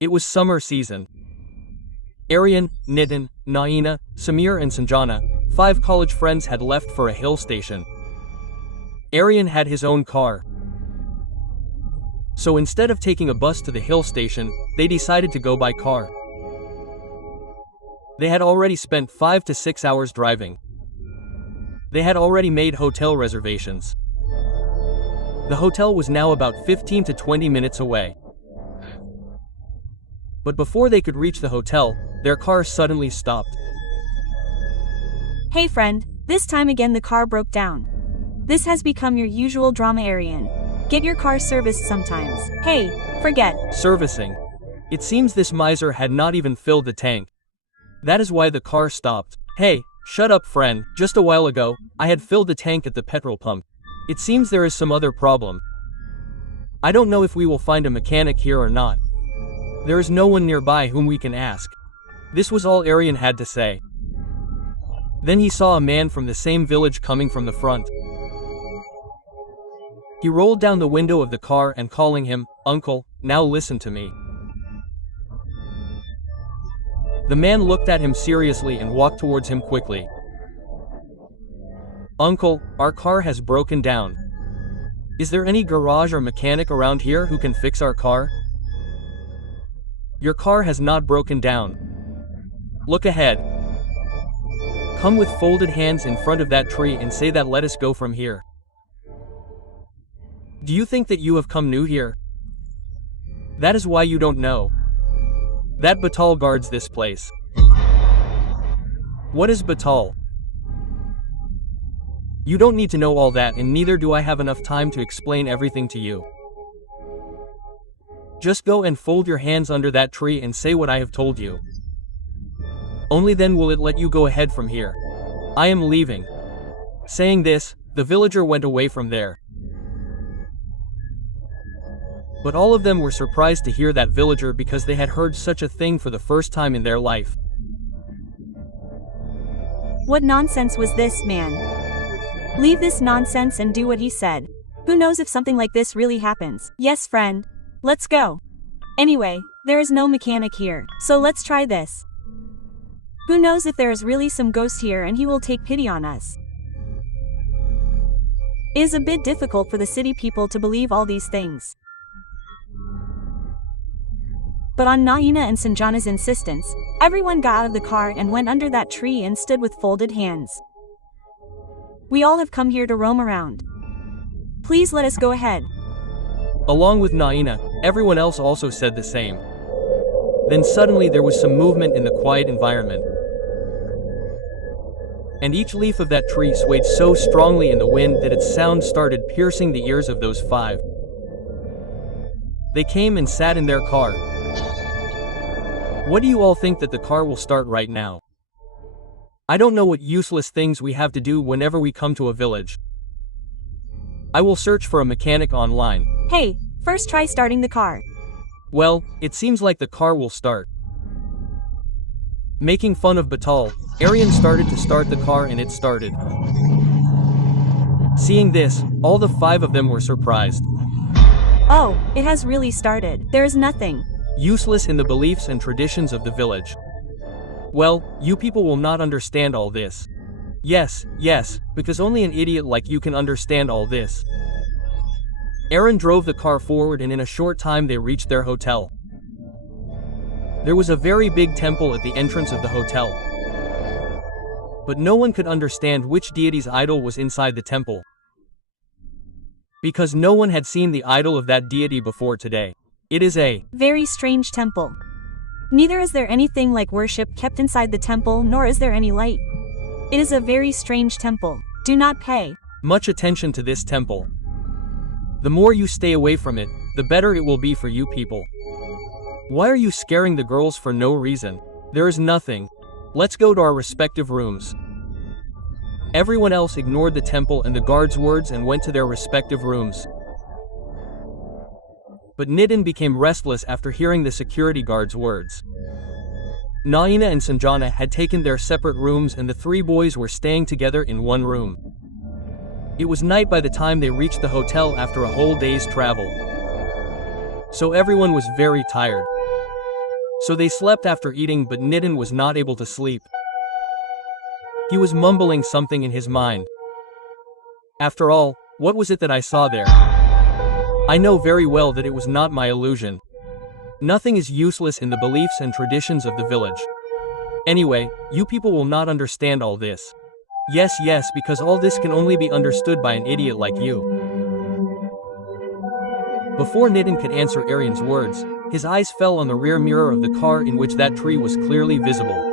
It was summer season. Aryan, Nitin, Naina, Samir and Sanjana, 5 college friends had left for a hill station. Aryan had his own car. So instead of taking a bus to the hill station, they decided to go by car. They had already spent 5 to 6 hours driving. They had already made hotel reservations. The hotel was now about 15 to 20 minutes away. But before they could reach the hotel, their car suddenly stopped. Hey friend, this time again the car broke down. This has become your usual drama, Aryan. Get your car serviced sometimes. Hey, forget. Servicing. It seems this miser had not even filled the tank. That is why the car stopped. Hey, shut up friend, just a while ago, I had filled the tank at the petrol pump. It seems there is some other problem. I don't know if we will find a mechanic here or not. There is no one nearby whom we can ask. This was all Aryan had to say. Then he saw a man from the same village coming from the front. He rolled down the window of the car and calling him, "Uncle, now listen to me." The man looked at him seriously and walked towards him quickly. "Uncle, our car has broken down. Is there any garage or mechanic around here who can fix our car?" "Your car has not broken down. Look ahead. Come with folded hands in front of that tree and say that let us go from here." "Do you think that you have come new here? That is why you don't know. That BETTAL guards this place." "What is BETTAL?" "You don't need to know all that and neither do I have enough time to explain everything to you. Just go and fold your hands under that tree and say what I have told you. Only then will it let you go ahead from here. I am leaving." Saying this, the villager went away from there. But all of them were surprised to hear that villager because they had heard such a thing for the first time in their life. What nonsense was this, man? Leave this nonsense and do what he said. Who knows if something like this really happens? Yes, friend. Let's go. Anyway, there is no mechanic here, so let's try this. Who knows if there is really some ghost here and he will take pity on us. It is a bit difficult for the city people to believe all these things. But on Naina and Sanjana's insistence, everyone got out of the car and went under that tree and stood with folded hands. We all have come here to roam around. Please let us go ahead. Along with Naina, everyone else also said the same. Then suddenly there was some movement in the quiet environment. And each leaf of that tree swayed so strongly in the wind that its sound started piercing the ears of those 5. They came and sat in their car. What do you all think that the car will start right now? I don't know what useless things we have to do whenever we come to a village. I will search for a mechanic online. Hey, first try starting the car. Well, it seems like the car will start. Making fun of BETTAL, Aryan started to start the car and it started. Seeing this, all the 5 of them were surprised. Oh, it has really started. There is nothing useless in the beliefs and traditions of the village. Well, you people will not understand all this. Yes, because only an idiot like you can understand all this. Aaron drove the car forward and in a short time they reached their hotel. There was a very big temple at the entrance of the hotel. But no one could understand which deity's idol was inside the temple. Because no one had seen the idol of that deity before today. It is a very strange temple. Neither is there anything like worship kept inside the temple nor is there any light. It is a very strange temple. Do not pay much attention to this temple. The more you stay away from it, the better it will be for you people. Why are you scaring the girls for no reason? There is nothing. Let's go to our respective rooms. Everyone else ignored the temple and the guard's words and went to their respective rooms. But Nitin became restless after hearing the security guard's words. Naina and Sanjana had taken their separate rooms and the 3 boys were staying together in one room. It was night by the time they reached the hotel after a whole day's travel. So everyone was very tired. So they slept after eating, but Nitin was not able to sleep. He was mumbling something in his mind. After all, what was it that I saw there? I know very well that it was not my illusion. Nothing is useless in the beliefs and traditions of the village. Anyway, you people will not understand all this. Yes, because all this can only be understood by an idiot like you. Before Nitin could answer Aryan's words, his eyes fell on the rear mirror of the car in which that tree was clearly visible,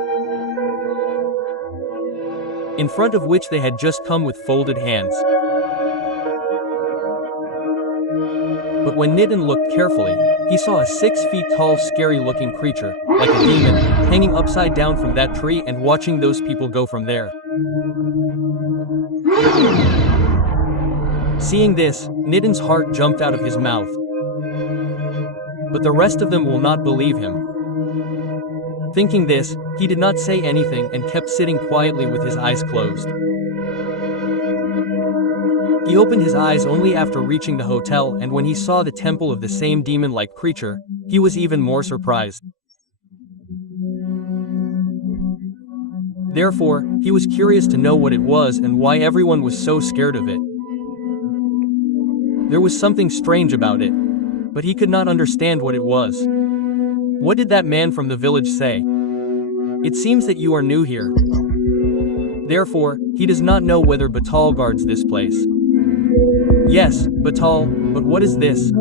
in front of which they had just come with folded hands. But when Nitin looked carefully, he saw a 6 feet tall scary-looking creature, like a demon, hanging upside down from that tree and watching those people go from there. Seeing this, Nitin's heart jumped out of his mouth. But the rest of them will not believe him. Thinking this, he did not say anything and kept sitting quietly with his eyes closed. He opened his eyes only after reaching the hotel, and when he saw the temple of the same demon-like creature, he was even more surprised. Therefore, he was curious to know what it was and why everyone was so scared of it. There was something strange about it, but he could not understand what it was. What did that man from the village say? It seems that you are new here. Therefore, he does not know whether BETTAL guards this place. Yes, BETTAL, but what is this?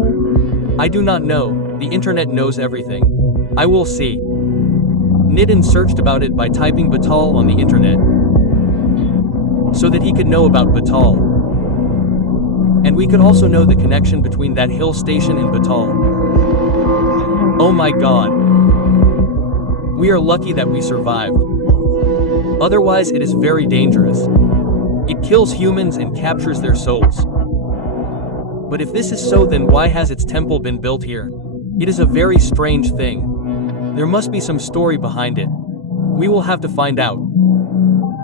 I do not know, the internet knows everything. I will see. Nitin searched about it by typing BETTAL on the internet, so that he could know about BETTAL. And we could also know the connection between that hill station and BETTAL. Oh my god. We are lucky that we survived. Otherwise it is very dangerous. It kills humans and captures their souls. But if this is so, then why has its temple been built here? It is a very strange thing. There must be some story behind it. We will have to find out.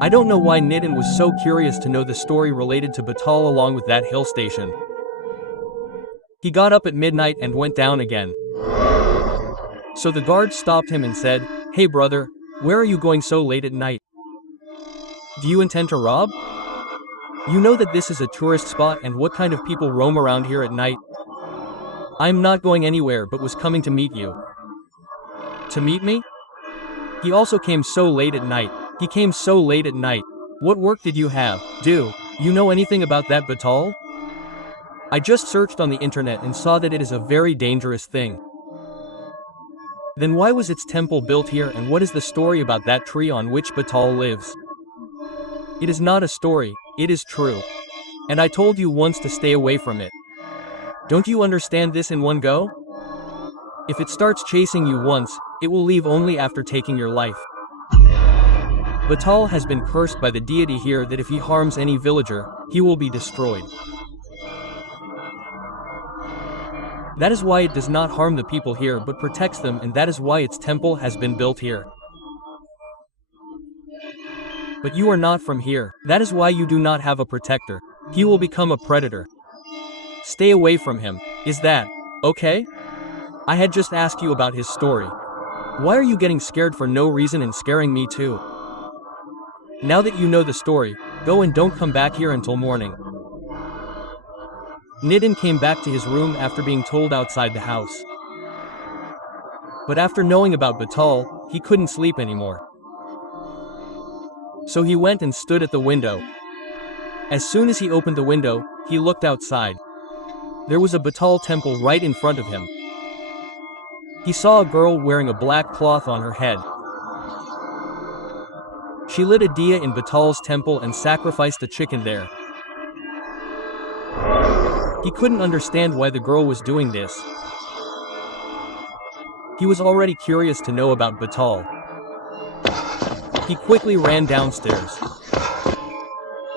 I don't know why Nitin was so curious to know the story related to BETTAL along with that hill station. He got up at midnight and went down again. So the guard stopped him and said, "Hey brother, where are you going so late at night? Do you intend to rob? You know that this is a tourist spot and what kind of people roam around here at night? I am not going anywhere but was coming to meet you." To meet me? He also came so late at night. He came so late at night. What work did you have? Do you know anything about that BETTAL? I just searched on the internet and saw that it is a very dangerous thing. Then why was its temple built here, and what is the story about that tree on which BETTAL lives? It is not a story, it is true. And I told you once to stay away from it. Don't you understand this in one go? If it starts chasing you once, it will leave only after taking your life. BETTAL has been cursed by the deity here that if he harms any villager, he will be destroyed. That is why it does not harm the people here but protects them, and that is why its temple has been built here. But you are not from here. That is why you do not have a protector. He will become a predator. Stay away from him. Is that okay? I had just asked you about his story. Why are you getting scared for no reason and scaring me too? Now that you know the story, go and don't come back here until morning. Nitin came back to his room after being told outside the house. But after knowing about BETTAL, he couldn't sleep anymore. So he went and stood at the window. As soon as he opened the window, he looked outside. There was a BETTAL temple right in front of him. He saw a girl wearing a black cloth on her head. She lit a diya in BETTAL's temple and sacrificed a chicken there. He couldn't understand why the girl was doing this. He was already curious to know about BETTAL. He quickly ran downstairs.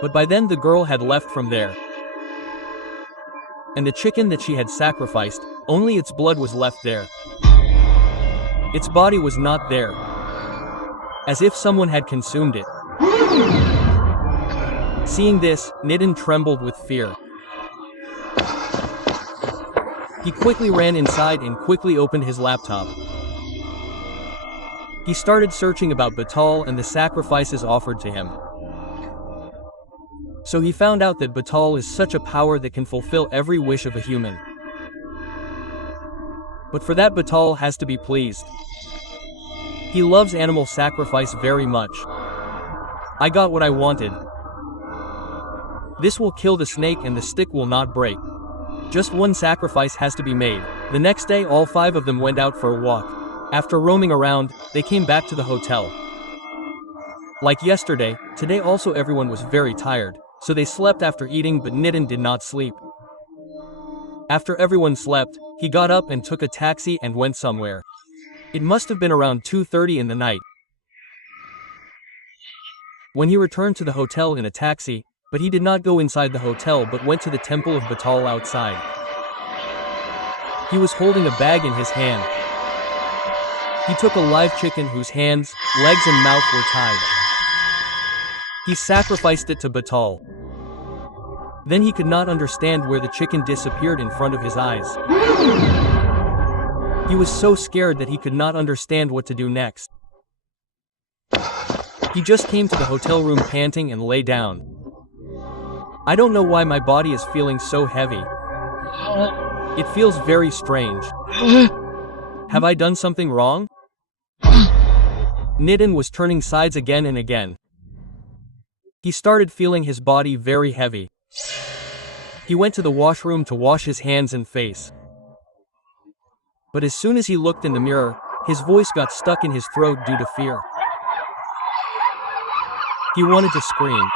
But by then the girl had left from there. And the chicken that she had sacrificed, only its blood was left there. Its body was not there. As if someone had consumed it. Seeing this, Nitin trembled with fear. He quickly ran inside and quickly opened his laptop. He started searching about BETTAL and the sacrifices offered to him. So he found out that BETTAL is such a power that can fulfill every wish of a human. But for that BETTAL has to be pleased. He loves animal sacrifice very much. I got what I wanted. This will kill the snake and the stick will not break. Just one sacrifice has to be made. The next day all 5 of them went out for a walk. After roaming around, they came back to the hotel. Like yesterday, today also everyone was very tired, so they slept after eating, but Nitin did not sleep. After everyone slept, he got up and took a taxi and went somewhere. It must have been around 2:30 in the night. When he returned to the hotel in a taxi, but he did not go inside the hotel but went to the temple of BETTAL outside. He was holding a bag in his hand. He took a live chicken whose hands, legs and mouth were tied. He sacrificed it to BETTAL. Then he could not understand where the chicken disappeared in front of his eyes. He was so scared that he could not understand what to do next. He just came to the hotel room panting and lay down. I don't know why my body is feeling so heavy. It feels very strange. Have I done something wrong? Nitin was turning sides again and again. He started feeling his body very heavy. He went to the washroom to wash his hands and face. But as soon as he looked in the mirror, his voice got stuck in his throat due to fear. He wanted to scream,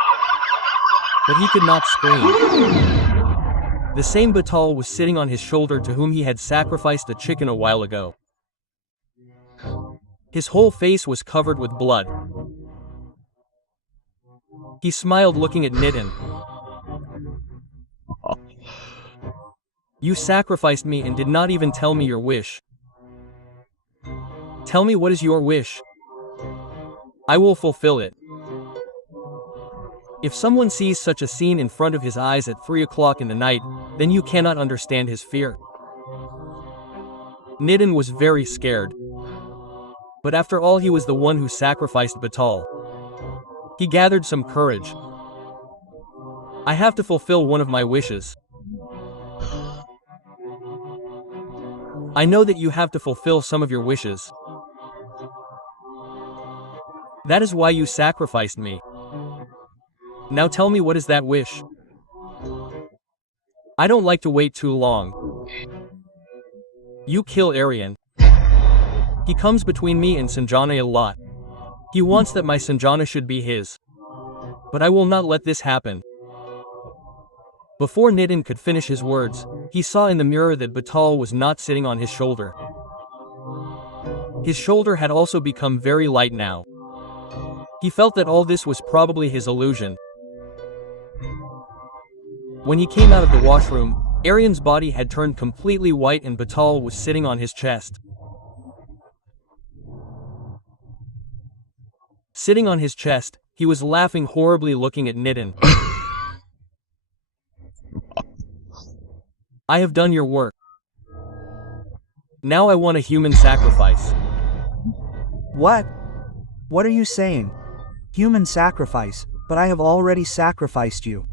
but he could not scream. The same BETTAL was sitting on his shoulder to whom he had sacrificed a chicken a while ago. His whole face was covered with blood. He smiled looking at Nitin. You sacrificed me and did not even tell me your wish. Tell me, what is your wish? I will fulfill it. If someone sees such a scene in front of his eyes at 3 o'clock in the night, then you cannot understand his fear. Nitin was very scared. But after all, he was the one who sacrificed BETTAL. He gathered some courage. I have to fulfill one of my wishes. I know that you have to fulfill some of your wishes. That is why you sacrificed me. Now tell me, what is that wish? I don't like to wait too long. You kill Aryan. He comes between me and Sanjana a lot. He wants that my Sanjana should be his. But I will not let this happen. Before Nitin could finish his words, he saw in the mirror that BETTAL was not sitting on his shoulder. His shoulder had also become very light now. He felt that all this was probably his illusion. When he came out of the washroom, Aryan's body had turned completely white and BETTAL was sitting on his chest. Sitting on his chest, he was laughing horribly looking at Nitin. I have done your work. Now I want a human sacrifice. What? What are you saying? Human sacrifice, but I have already sacrificed you.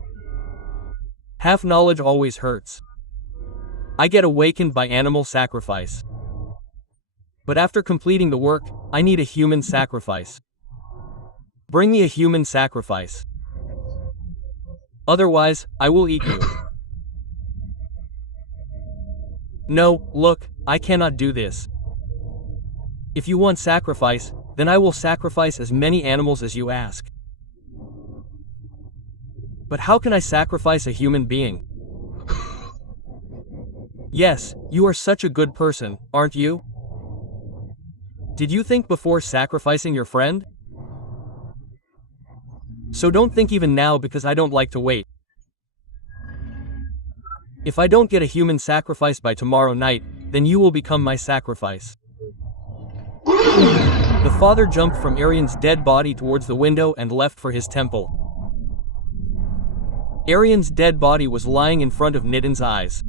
Half knowledge always hurts. I get awakened by animal sacrifice. But after completing the work, I need a human sacrifice. Bring me a human sacrifice. Otherwise, I will eat you. No, look, I cannot do this. If you want sacrifice, then I will sacrifice as many animals as you ask. But how can I sacrifice a human being? Yes, you are such a good person, aren't you? Did you think before sacrificing your friend? So don't think even now, because I don't like to wait. If I don't get a human sacrifice by tomorrow night, then you will become my sacrifice. The father jumped from Aryan's dead body towards the window and left for his temple. Aryan's dead body was lying in front of Nitin's eyes.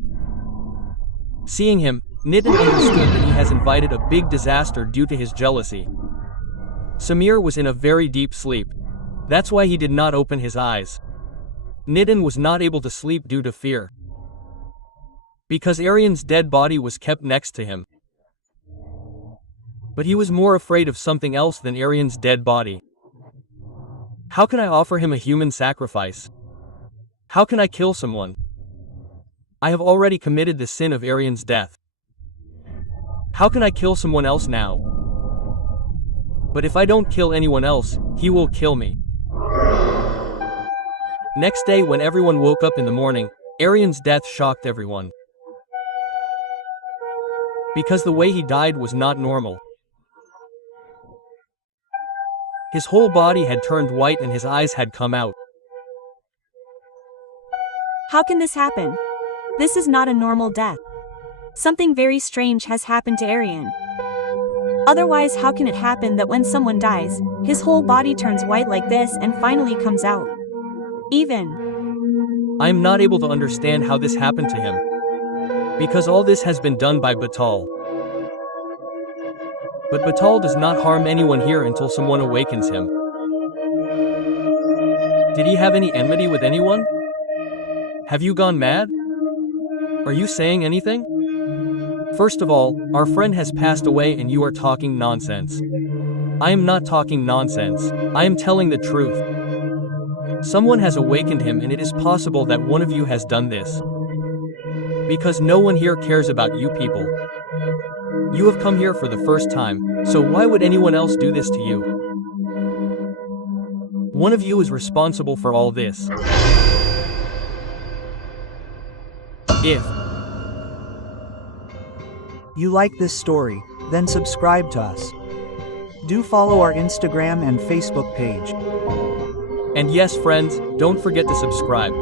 Seeing him, Nitin understood that he has invited a big disaster due to his jealousy. Samir was in a very deep sleep. That's why he did not open his eyes. Nitin was not able to sleep due to fear, because Aryan's dead body was kept next to him. But he was more afraid of something else than Aryan's dead body. How can I offer him a human sacrifice? How can I kill someone? I have already committed the sin of Aryan's death. How can I kill someone else now? But if I don't kill anyone else, he will kill me. Next day, when everyone woke up in the morning, Aryan's death shocked everyone, because the way he died was not normal. His whole body had turned white and his eyes had come out. How can this happen? This is not a normal death. Something very strange has happened to Aryan. Otherwise, how can it happen that when someone dies, his whole body turns white like this and finally comes out? I am not able to understand how this happened to him, because all this has been done by BETTAL. But BETTAL does not harm anyone here until someone awakens him. Did he have any enmity with anyone? Have you gone mad? Are you saying anything? First of all, our friend has passed away and you are talking nonsense. I am not talking nonsense. I am telling the truth. Someone has awakened him, and it is possible that one of you has done this. Because no one here cares about you people. You have come here for the first time, so why would anyone else do this to you? One of you is responsible for all this. If you like this story, then subscribe to us. Do follow our Instagram and Facebook page. And yes, friends, don't forget to subscribe.